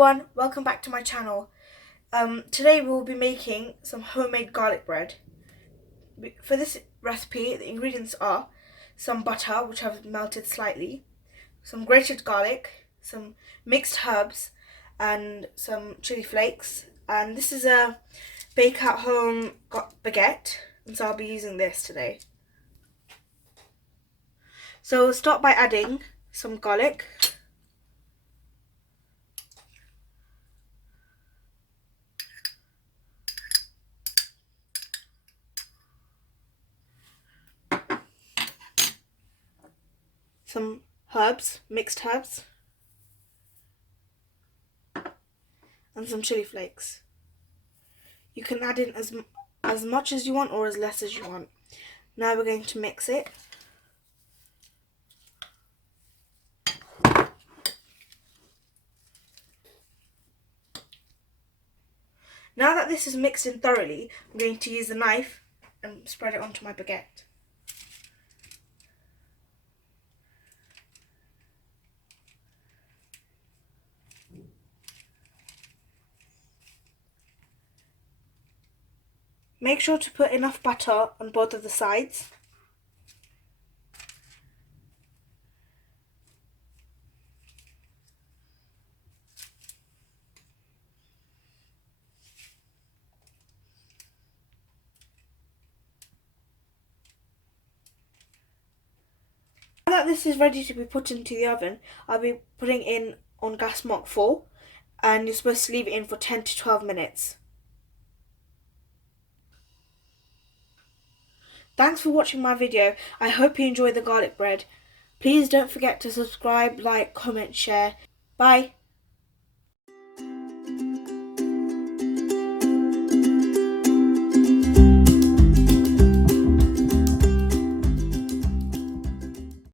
everyone, welcome back to my channel. Today we will be making some homemade garlic bread. For this recipe, the ingredients are some butter, which I've melted slightly, some grated garlic, some mixed herbs, and some chili flakes. And this is a bake at home baguette, and so I'll be using this today. So we'll start by adding some garlic. Some herbs, mixed herbs, and some chili flakes. You can add in as much as you want or as less as you want. Now we're going to mix it. Now that this is mixed in thoroughly, I'm going to use a knife and spread it onto my baguette. Make sure to put enough butter on both of the sides. Now that this is ready to be put into the oven, I'll be putting in on gas mark 4, and you're supposed to leave it in for 10 to 12 minutes. Thanks for watching my video. I hope you enjoy the garlic bread. Please don't forget to subscribe, like, comment, share. Bye.